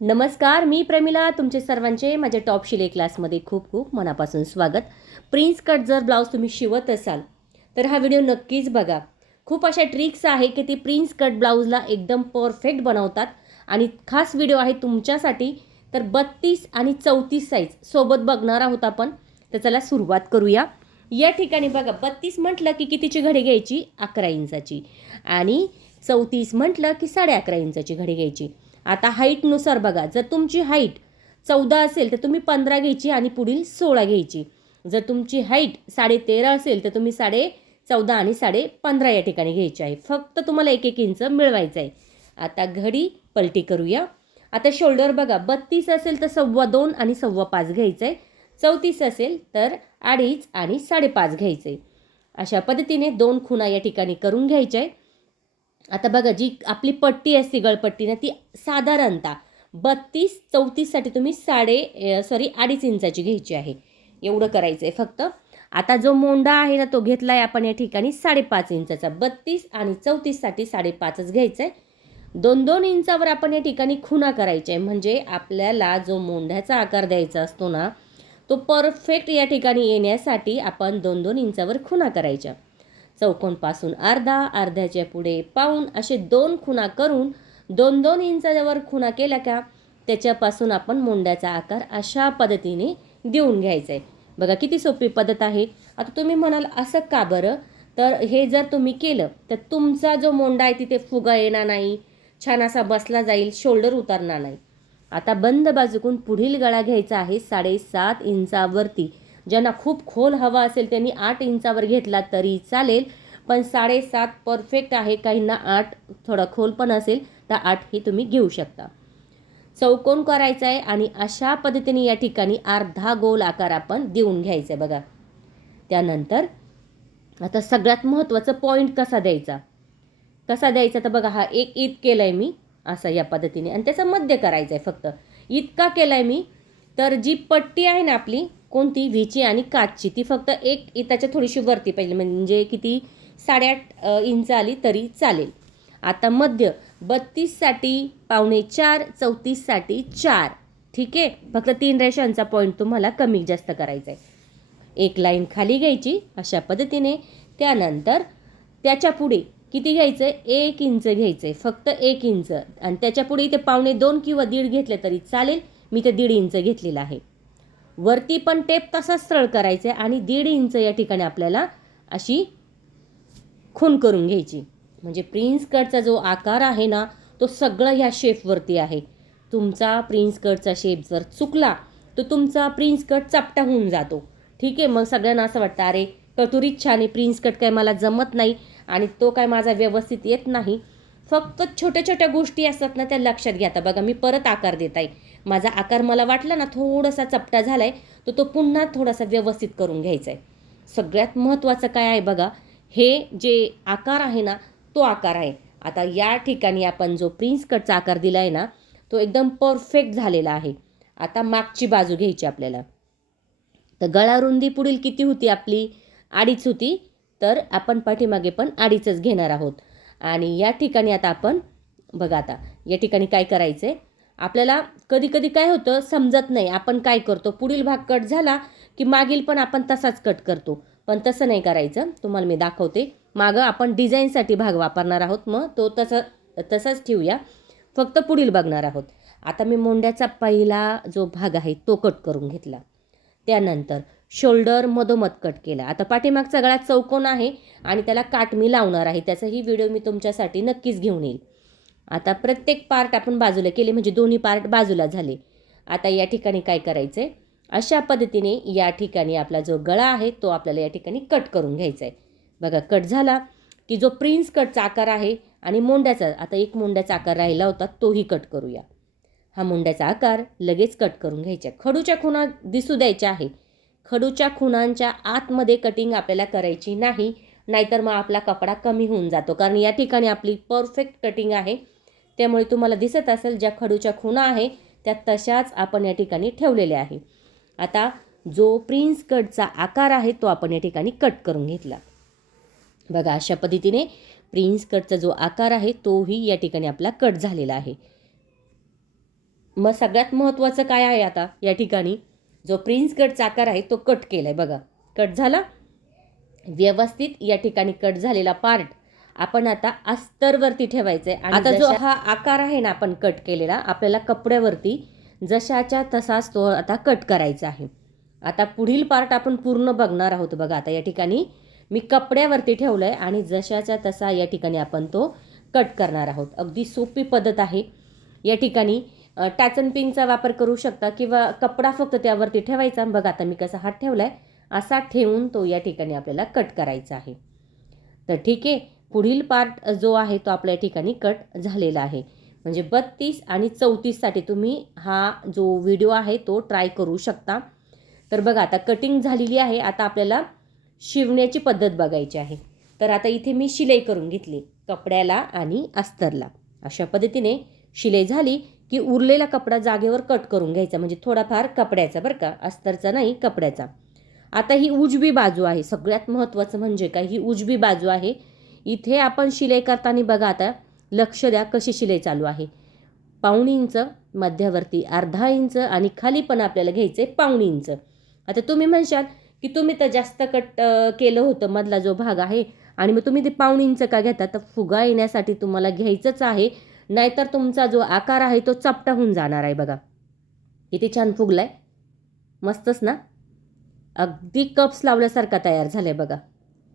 नमस्कार, मी प्रमिला. तुमचे सर्वांचे माझ्या टॉप शिलाई क्लासमध्ये खूप खूप मनापासून स्वागत. प्रिन्स कट जर ब्लाऊज तुम्ही शिवत असाल तर हा व्हिडिओ नक्कीच बघा. खूप अशा ट्रिक्स आहे की ती प्रिन्स कट ब्लाऊजला एकदम परफेक्ट बनवतात आणि खास व्हिडिओ आहे तुमच्यासाठी. तर 32 आणि 34 साईज सोबत बघणार आहोत आपण. तर चला सुरुवात करूया. या ठिकाणी बघा, 32 म्हटलं की कितीची घडी घ्यायची? 11 इंचाची. आणि 34 म्हटलं की 11.5 इंचाची घडी घ्यायची. आता हाईटनुसार बघा, जर तुमची हाईट 14 असेल तर तुम्ही 15 घ्यायची आणि पुढील 16 घ्यायची. जर तुमची हाईट 13.5 असेल तर तुम्ही 14.5 आणि 15.5 या ठिकाणी घ्यायची आहे. फक्त तुम्हाला 1-1 इंच मिळवायचं आहे. आता घडी पलटी करूया. आता शोल्डर बघा, 32 असेल तर 2.25 आणि 5.25 घ्यायचं आहे. 34 असेल तर 2.5 आणि 5.5 घ्यायचं आहे. अशा पद्धतीने 2 खुणा या ठिकाणी करून घ्यायच्या आहे. आता बघा, जी आपली पट्टी असते गळपट्टी ना, ती साधारणतः 32-34साठी तुम्ही 2.5 इंचाची घ्यायची आहे. एवढं करायचं आहे फक्त. आता जो मोंडा आहे ना, तो घेतला आहे आपण या ठिकाणी 5.5 इंचाचा. 32 आणि 34साठी 5.5च घ्यायचं आहे. 2-2 इंचावर आपण या ठिकाणी खुणा करायच्या आहे. म्हणजे आपल्याला जो मोंढ्याचा आकार द्यायचा असतो ना, तो परफेक्ट या ठिकाणी येण्यासाठी आपण 2-2 इंचावर खुणा करायच्या. चौकोनपासून अर्ध्याच्या पुढे पाऊण असे 2 खुणा करून 2-2 इंचावर खुणा केल्या का त्याच्यापासून आपण मोंड्याचा आकार अशा पद्धतीने देऊन घ्यायचा आहे. बघा किती सोपी पद्धत आहे. आता तुम्ही म्हणाल असं का बरं? तर हे जर तुम्ही केलं तर तुमचा जो मोंडा आहे तिथे फुगा येणार नाही, छान असा बसला जाईल, शोल्डर उतरणार नाही. आता बंद बाजूकून पुढील गळा घ्यायचा आहे 7.5 इंचावरती. ज्यांना खूप खोल हवा असेल त्यांनी 8 इंचावर घेतला तरी चालेल, पण 7.5 परफेक्ट आहे. काहींना 8 थोडा खोल पण असेल तर 8 ही तुम्ही घेऊ शकता. चौकोन करायचा आहे आणि अशा पद्धतीने या ठिकाणी अर्धा गोल आकार आपण देऊन घ्यायचा आहे बघा. त्यानंतर आता सगळ्यात महत्त्वाचं पॉईंट कसा द्यायचा तर बघा, हा एक ईद केलाय मी असा या पद्धतीने आणि त्याचं मध्य करायचं आहे. फक्त इतका केलाय मी, तर जी पट्टी आहे ना आपली, कोणती व्हीची आणि काचची, ती फक्त 1 इताच्या थोडीशी वरती पाहिजे. म्हणजे किती 8.5 इंच आली तरी चालेल. आता मध्य 32साठी 3.25, 34साठी 4. ठीक आहे. फक्त 3 रेषांचा पॉईंट तुम्हाला कमी जास्त करायचा आहे. एक लाईन खाली घ्यायची अशा पद्धतीने. त्यानंतर त्याच्या पुढे किती घ्यायचं आहे? 1 इंच घ्यायचं आहे, फक्त 1 इंच. आणि त्याच्या पुढे इथे 2.25 किंवा 1.5 घेतले तरी चालेल. मी ते 1.5 इंच घेतलेला आहे. वरती पण टेप तसाच सरळ करायचा आहे आणि 1.5 इंच या ठिकाणी आपल्याला अशी खूण करून घ्यायची. म्हणजे प्रिन्स कटचा जो आकार आहे ना, तो सगळं ह्या शेपवरती आहे. तुमचा प्रिन्स कटचा शेप जर चुकला तर तुमचा प्रिन्स कट चपटा होऊन जातो. ठीक आहे. मग सगळ्यांना असं वाटतं, अरे कटोरीच छान आहे, प्रिन्स कट काय मला जमत नाही आणि तो काय माझा व्यवस्थित येत नाही. फक्त छोट्या छोट्या गोष्टी असतात ना, त्या लक्षात घ्या. आता बघा, मी परत आकार देत आहे. माझा आकार मला वाटला ना थोडासा चपटा झाला आहे, तर तो पुन्हा थोडासा व्यवस्थित करून घ्यायचा आहे. सगळ्यात महत्त्वाचं काय आहे बघा, हे जे आकार आहे ना, तो आकार आहे. आता या ठिकाणी आपण जो प्रिन्स कटचा आकार दिला आहे ना, तो एकदम परफेक्ट झालेला आहे. आता मागची बाजू घ्यायची आपल्याला. तर गळा रुंदी पुढील किती होती आपली? 2.5 होती. तर आपण पाठीमागे पण 2.5च घेणार आहोत. आणि या ठिकाणी आता आपण बघा, आता या ठिकाणी काय करायचं आहे आपल्याला. कधी कधी काय होतं समजत नाही, आपण काय करतो, पुढील भाग कट झाला की मागील पण आपण तसाच कट करतो. पण तसं नाही करायचं. तुम्हाला मी दाखवते. मागं आपण डिझाईनसाठी भाग वापरणार आहोत, मग तो तसाच ठेवूया. फक्त पुढील बघणार आहोत. आता मी मोंड्याचा पहिला जो भाग आहे तो कट करून घेतला. त्यानंतर शोल्डर मधोमध कट केला. आता पाठीमागचा गळा चौकोन आहे आणि त्याला काट मी लावणार आहे. त्याचाही व्हिडिओ मी तुमच्यासाठी नक्कीच घेऊन येईल. आता प्रत्येक पार्ट आपण बाजूला केले, म्हणजे दोन्ही पार्ट बाजूला झाले. आता या ठिकाणी काय करायचं आहे, अशा पद्धतीने या ठिकाणी आपला जो गळा आहे तो आपल्याला या ठिकाणी कट करून घ्यायचा आहे. बघा, कट झाला की जो प्रिन्स कटचा आकार आहे आणि मोंड्याचा, आता एक मोंड्याचा आकार राहिला होता, तोही कट करूया. हा मोंड्याचा आकार लगेच कट करून घ्यायचा. खडूच्या खुणा दिसू द्यायच्या आहे. खडूच्या खुणांच्या आतमध्ये कटिंग आपल्याला करायची नाही, नाहीतर मग आपला कपडा कमी होऊन जातो. कारण या ठिकाणी आपली परफेक्ट कटिंग आहे. त्यामुळे तुम्हाला दिसत असेल ज्या खडूच्या खुणा आहे त्या तशाच आपण या ठिकाणी ठेवलेल्या आहे. आता जो प्रिन्स कटचा आकार आहे तो आपण या ठिकाणी कट करून घेतला. बघा, अशा पद्धतीने प्रिन्स कटचा जो आकार आहे तोही या ठिकाणी आपला कट झालेला आहे. मग सगळ्यात महत्त्वाचं काय आहे आता या ठिकाणी, जो प्रिन्स कटचा आकार आहे तो कट केला आहे बघा. कट झाला व्यवस्थित. या ठिकाणी कट झालेला पार्ट आपण आता अस्तरवरती ठेवायचं आहे. आणि आता जो हा आकार आहे ना आपण कट केलेला, आपल्याला कपड्यावरती जशाच्या तसाच तो आता कट करायचा आहे. आता पुढील पार्ट आपण पूर्ण बघणार आहोत बघा. आता या ठिकाणी मी कपड्यावरती ठेवलं आहे आणि जशाच्या तसा या ठिकाणी आपण तो कट करणार आहोत. अगदी सोपी पद्धत आहे. या ठिकाणी टाचन पिनचा वापर करू शकता किंवा कपडा फक्त त्यावरती ठेवायचा. बघा आता मी कसा हात ठेवला आहे, असा ठेवून तो या ठिकाणी आपल्याला कट करायचा आहे. तर ठीक आहे, पुढील पार्ट जो आहे तो आपल्या ठिकाणी कट झालेला आहे. म्हणजे 32 आणि 34साठी तुम्ही हा जो व्हिडिओ आहे तो ट्राय करू शकता. तर बघा आता कटिंग झालेली आहे. आता आपल्याला शिवण्याची पद्धत बघायची आहे. तर आता इथे मी शिलाई करून घेतली कपड्याला आणि अस्तरला. अशा पद्धतीने शिलाई झाली की उरलेला कपडा जागेवर कट करून घ्यायचा. म्हणजे थोडाफार कपड्याचा बरं का, अस्तरचा नाही, कपड्याचा. आता ही उजवी बाजू आहे. सगळ्यात महत्त्वाचं म्हणजे काय, ही उजवी बाजू आहे. इथे आपण शिलाई करताना बघा आता लक्ष द्या कशी शिलाई चालू आहे. 1.5 इंच, मध्यावरती अर्धा इंच आणि खाली पण आपल्याला घ्यायचं आहे 1.5 इंच. आता तुम्ही म्हणशाल की तुम्ही तर जास्त कट केलं होतं मधला जो भाग आहे आणि मग तुम्ही ते 1.5 इंच का घेता. तर फुगा येण्यासाठी तुम्हाला घ्यायचंच आहे, नाहीतर तुमचा जो आकार आहे तो चपटा होऊन जाणार आहे. बघा किती छान फुगलाय, मस्तच ना. अगदी कप्स लावल्यासारखा तयार झालाय बघा.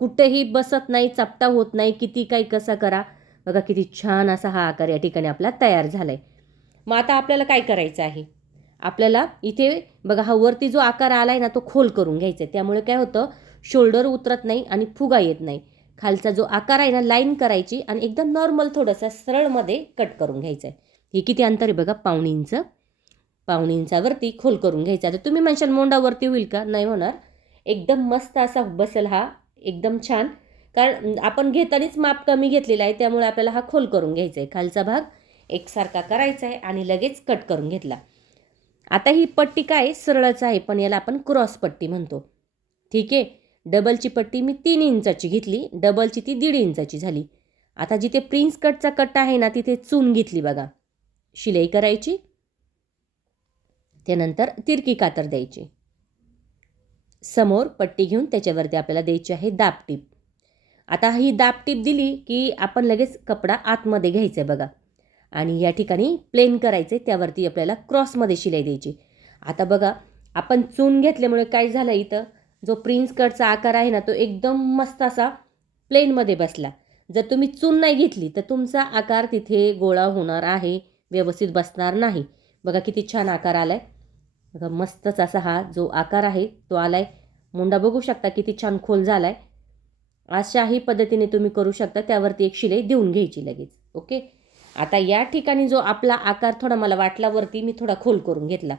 कुठेही बसत नाही, चपटा होत नाही. किती काही कसा करा, बघा किती छान असा हा आकार या ठिकाणी आपला तयार झालाय. मग आता आपल्याला काय करायचं आहे, आपल्याला इथे बघा हा वरती जो आकार आलाय ना तो खोल करून घ्यायचा आहे. त्यामुळे काय होतं, शोल्डर उतरत नाही आणि फुगा येत नाही. खालचा जो आकार आहे ना लाईन करायची आणि एकदम नॉर्मल थोडंसं सरळमध्ये कट करून घ्यायचं आहे. हे किती अंतर आहे बघा, 1.5 इंच. 1.5 इंचावरती खोल करून घ्यायचा. तर तुम्ही म्हणशाल मोंडावरती होईल का, नाही होणार. एकदम मस्त असा बसेल हा, एकदम छान. कारण आपण घेतानाच माप कमी घेतलेला आहे, त्यामुळे आपल्याला हा खोल करून घ्यायचा आहे. खालचा भाग एकसारखा करायचा आहे आणि लगेच कट करून घेतला. आता ही पट्टी काय सरळच आहे, पण याला आपण क्रॉस पट्टी म्हणतो. ठीक आहे, डबलची पट्टी मी 3 इंचाची घेतली, डबलची ती 1.5 इंचाची झाली. आता जिथे प्रिन्स कटचा कट आहे ना तिथे चून घेतली बघा, शिलाई करायची. त्यानंतर तिरकी कातर द्यायची. समोर पट्टी घेऊन त्याच्यावरती आपल्याला द्यायची आहे दाबटीप. आता ही दाबटीप दिली की आपण लगेच कपडा आतमध्ये घ्यायचा आहे बघा आणि या ठिकाणी प्लेन करायचे, त्यावरती आपल्याला क्रॉसमध्ये शिलाई द्यायची. आता बघा आपण चून घेतल्यामुळे काय झालं, इथं जो प्रिन्स कटचा आकार आहे ना तो एकदम मस्त असा प्लेनमध्ये बसला. जर तुम्ही चून नाही घेतली तर तुमचा आकार तिथे गोळा होणार आहे, व्यवस्थित बसणार नाही. बघा किती छान आकार आलाय बघा, मस्तच असा हा जो आकार आहे तो आलाय. मुंडा बघू शकता किती छान खोल झालाय. अशाही पद्धतीने तुम्ही करू शकता. त्यावरती एक शिलाई देऊन घ्यायची लगेच. ओके, आता या ठिकाणी जो आपला आकार थोडा मला वाटला वरती मी थोडा खोल करून घेतला,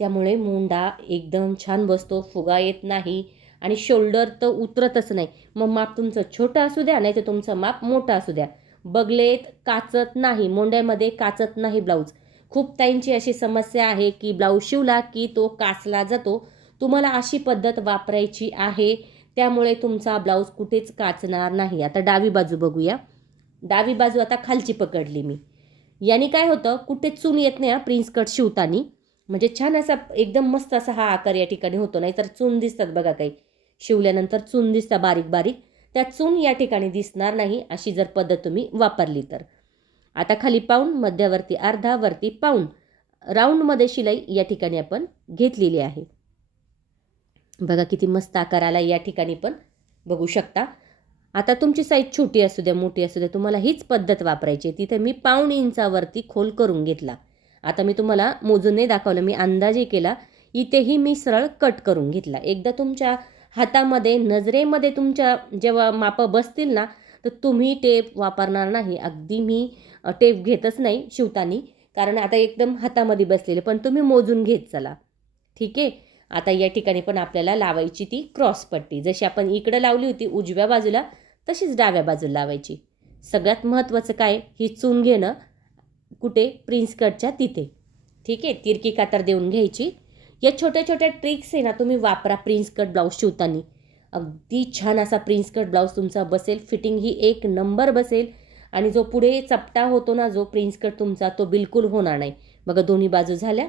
त्यामुळे मुंडा एकदम छान बसतो, फुगा येत नाही आणि शोल्डर तर उतरतच नाही. मग माप तुमचं छोटं असू द्या नाही तर तुमचं माप मोठं असू द्या, बगलेत काचत नाही, मोंड्यामध्ये काचत नाही ब्लाऊज. खूप ताईंची अशी समस्या आहे की ब्लाऊज शिवला की तो काचला जातो. तुम्हाला अशी पद्धत वापरायची आहे, त्यामुळे तुमचा ब्लाऊज कुठेच काचणार नाही. आता डावी बाजू बघूया. डावी बाजू आता खालची पकडली मी. याने काय होतं, कुठे चून येत नाही प्रिन्स कट शिवताना. म्हणजे छान असा एकदम मस्त असा हा आकार या ठिकाणी होतो. नाही तर चून दिसतात बघा, काही शिवल्यानंतर चून दिसतात बारीक बारीक, त्या चून या ठिकाणी दिसणार नाही अशी जर पद्धत तुम्ही वापरली तर. आता खाली पाऊण, मध्यावरती अर्धा, वरती पाऊण, राऊंडमध्ये शिलाई या ठिकाणी आपण घेतलेली आहे. बघा किती मस्त आकार आला या ठिकाणी पण बघू शकता. आता तुमची साईज छोटी असू द्या मोठी असू द्या, तुम्हाला हीच पद्धत वापरायची. तिथे मी 1.5 इंचावरती खोल करून घेतला. आता मी तुम्हाला मोजून नाही दाखवलं, मी अंदाजे केला. इथेही मी सरळ कट करून घेतला. एकदा तुमच्या हातामध्ये नजरेमध्ये तुमच्या जेव्हा मापं बसतील ना तर तुम्ही टेप वापरणार नाही. अगदी मी टेप घेतच नाही शिवताना, कारण आता एकदम हातामध्ये बसलेले. पण तुम्ही मोजून घेत चला. ठीक आहे, आता या ठिकाणी पण आपल्याला लावायची ती क्रॉस पट्टी. जशी आपण इकडं लावली होती उजव्या बाजूला तशीच डाव्या बाजूला लावायची. सगळ्यात महत्त्वाचं काय, ही चून घेणं कुठे, प्रिन्स कटच्या तिथे. ठीक आहे, तिरकी कातर देऊन घ्यायची. या छोट्या छोट्या ट्रिक्स आहे ना तुम्ही वापरा प्रिन्स कट ब्लाऊज शिवताना. अगदी छान असा प्रिन्स कट ब्लाऊज तुमचा बसेल. फिटिंग ही एक नंबर बसेल आणि जो पुढे चपटा होतो ना, जो प्रिन्स कट तुमचा, तो बिलकुल होणार नाही. बघा दोन्ही बाजू झाल्या.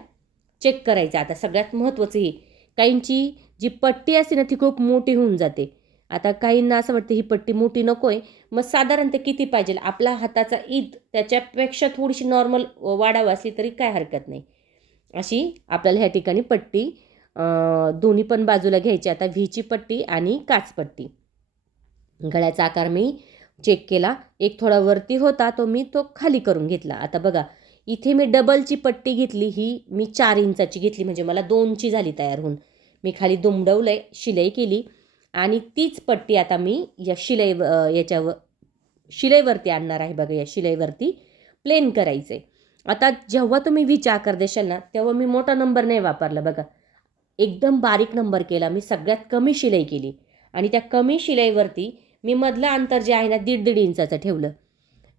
चेक करायचं. आता सगळ्यात महत्त्वाचं हे, काहींची जी पट्टी असते ना ती खूप मोठी होऊन जाते. आता काहींना असं वाटतं ही पट्टी मोठी नको आहे, मग साधारण ते किती पाहिजे, आपला हाताचा ईद त्याच्यापेक्षा थोडीशी नॉर्मल वाढावं असली तरी काय हरकत नाही. अशी आपल्याला ह्या ठिकाणी पट्टी दोन्ही पण बाजूला घ्यायची. आता व्हीची पट्टी आणि काचपट्टी. गळ्याचा आकार मी चेक केला, एक थोडा वरती होता तो मी खाली करून घेतला. आता बघा इथे मी डबलची पट्टी घेतली, ही मी 4 इंचाची घेतली, म्हणजे मला 2ची झाली तयार होऊन. मी खाली दुमडवलं आहे, शिलाई केली आणि तीच पट्टी आता मी या शिलाईवरती आणणार आहे. बघा या शिलाईवरती प्लेन करायचं आहे. आता जेव्हा तुम्ही व्हीचा आकार देशाल ना, तेव्हा मी मोठा नंबर नाही वापरला. बघा एकदम बारीक नंबर केला, मी सगळ्यात कमी शिलाई केली आणि त्या कमी शिलाईवरती मी मधलं अंतर जे आहे ना 1.5 इंचाचं ठेवलं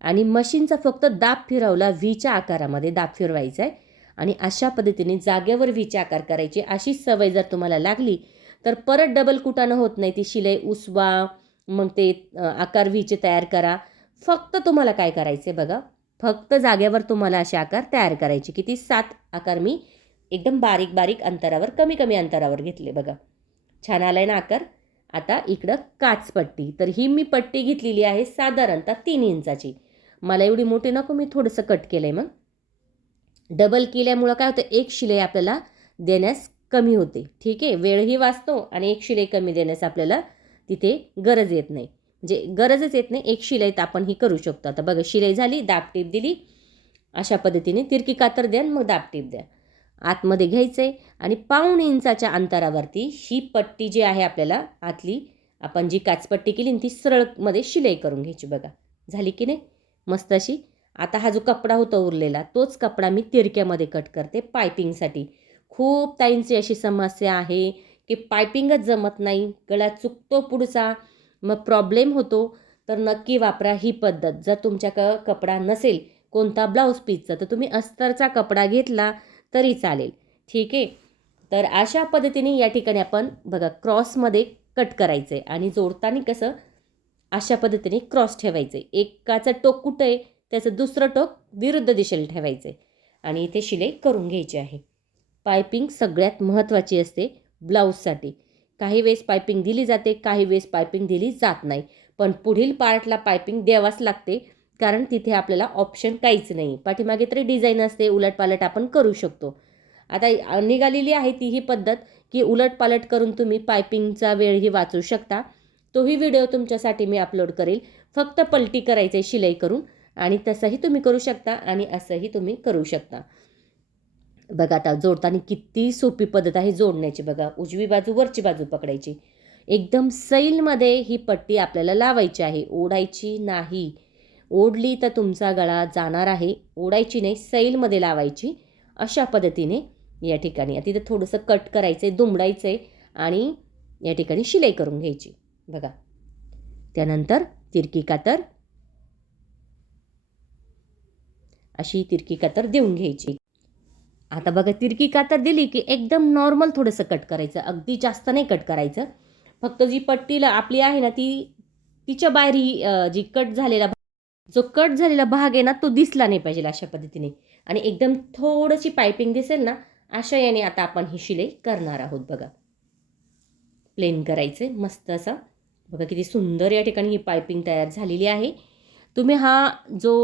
आणि मशीनचा फक्त दाब फिरवला. व्हीच्या आकारामध्ये दाब फिरवायचा आहे आणि अशा पद्धतीने जागेवर व्हीचा आकार करायची. अशी सवय जर तुम्हाला लागली तर परत डबल कुटाणं होत नाही. ती शिलाई उसवा, मग ते आकार व्हीचे तयार करा. फक्त तुम्हाला काय करायचे बघा, फक्त जागेवर तुम्हाला असे आकार तयार करायचे. किती 7 आकार मी एकदम बारीक बारीक अंतरावर, कमी कमी अंतरावर घेतले. बघा छान आलाय ना आकार. आता इकडं काचपट्टी, तर ही मी पट्टी घेतलेली आहे साधारणतः 3 इंचाची. मला एवढी मोठी नको, मी थोडंसं कट केलं आहे. मग डबल केल्यामुळं काय होतं, एक शिलाई आपल्याला देण्यास कमी होते. ठीक आहे, वेळही वाचतो आणि एक शिलाई कमी देण्यास आपल्याला तिथे गरज येत नाही, म्हणजे गरजच येत नाही. एक शिलाईत आपण ही करू शकतो. आता बघा शिलाई झाली, दाब टीप दिली, अशा पद्धतीने तिरकी कातर द्या, मग दाब टीप द्या. आतमध्ये घ्यायचं आहे आणि 1.5 इंचाच्या अंतरावरती ही पट्टी जी आहे आपल्याला आतली, आपण जी काचपट्टी केली ती सरळमध्ये शिलाई करून घ्यायची. बघा झाली की नाही मस्त अशी. आता हा जो कपडा होता उरलेला, तोच कपडा मी तिरक्यामध्ये कट करते पायपिंगसाठी. खूप ताईंची अशी समस्या आहे की पायपिंगच जमत नाही, गळा चुकतो पुढचा, मग प्रॉब्लेम होतो. तर नक्की वापरा ही पद्धत. जर तुमच्याकडं कपडा नसेल कोणता ब्लाऊज पीसचा, तर तुम्ही अस्तरचा कपडा घेतला तरी चालेल. ठीक आहे, तर अशा पद्धतीने या ठिकाणी आपण बघा क्रॉसमध्ये कट करायचं आहे आणि जोडताना कसं अशा पद्धतीने क्रॉस ठेवायचं आहे. एकाचं टोक कुठं आहे त्याचं दुसरं टोक विरुद्ध दिशेला ठेवायचं आहे आणि इथे शिलाई करून घ्यायची आहे. पायपिंग सगळ्यात महत्त्वाची असते ब्लाऊजसाठी. काही वेळेस पायपिंग दिली जाते, काही वेळेस पायपिंग दिली जात नाही, पण पुढील पार्टला पायपिंग द्यावाच लागते, कारण तिथे आपल्याला ऑप्शन काहीच नाही. पाठीमागे तरी डिझाईन असते, उलटपालट आपण करू शकतो. आता निघालेली आहे ती ही पद्धत की उलटपालट करून तुम्ही पायपिंगचा वेळही वाचू शकता. तोही व्हिडिओ तुमच्यासाठी मी अपलोड करेल. फक्त पलटी करायचं आहे शिलाई करून आणि तसंही तुम्ही करू शकता आणि असंही तुम्ही करू शकता. बघा आता जोडताना किती सोपी पद्धत आहे जोडण्याची. बघा उजवी बाजू वरची बाजू पकडायची, एकदम सैलमध्ये ही पट्टी आपल्याला लावायची आहे, ओढायची नाही. ओढली तर तुमचा गळा जाणार आहे, ओढायची नाही, सैलमध्ये लावायची. अशा पद्धतीने या ठिकाणी तिथं थोडंसं कट करायचं आहे, दुमडायचं आहे आणि या ठिकाणी शिलाई करून घ्यायची. बघा त्यानंतर तिरकी कातर, अशी तिरकी कातर देऊन घ्यायची. आता बघा तिरकी कातर दिली की एकदम नॉर्मल थोडंसं कट करायचं, अगदी जास्त नाही कट करायचं. फक्त जी पट्टीला आपली आहे ना तिच्या बाहेर ही जी जो कट झालेला भाग आहे ना तो दिसला नाही पाहिजे अशा पद्धतीने, आणि एकदम थोडीशी पायपिंग दिसेल ना अशा याने आता आपण ही शिलाई करणार आहोत. बघा प्लेन करायचे मस्त असा. बघा किती सुंदर या ठिकाणी ही पायपिंग तयार झालेली आहे. तुम्ही हा जो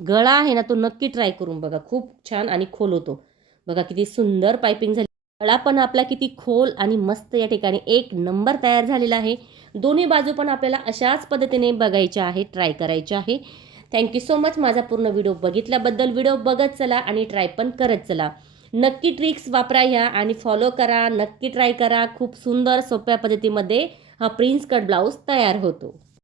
गळा आहे ना तो नक्की ट्राय करून बघा, खूप छान आणि खोल होतो. बघा किती सुंदर पायपिंग झाली. गळा पण आपला किती खोल आणि मस्त या ठिकाणी एक नंबर तयार झालेला आहे. दोन्ही बाजू पण आपल्याला अशाच पद्धतीने बघायच्या आहे, ट्राय करायच्या आहे. थँक्यू सो मच माझा पूर्ण व्हिडिओ बघितल्याबद्दल. व्हिडिओ बघत चला आणि ट्राय पण करत चला. नक्की ट्रिक्स वापरा ह्या आणि फॉलो करा, नक्की ट्राय करा. खूप सुंदर सोप्या पद्धतीमध्ये हा प्रिन्स कट ब्लाऊज तयार होतो.